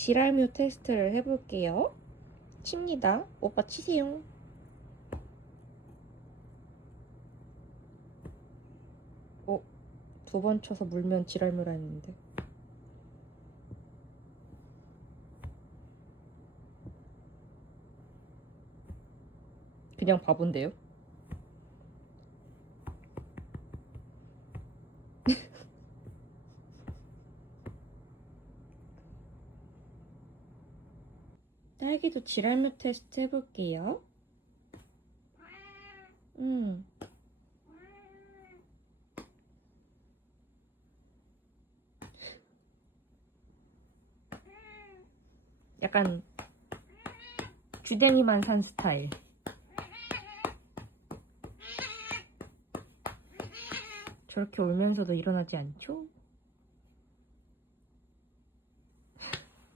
지랄뮤 테스트를 해볼게요. 칩니다. 오빠 치세요. 어, 두 번 쳐서 물면 지랄뮤라 했는데. 그냥 바본데요? 딸기도 지랄뮤 테스트 해볼게요. 음. 약간 주댕이만 산 스타일. 저렇게 울면서도 일어나지 않죠?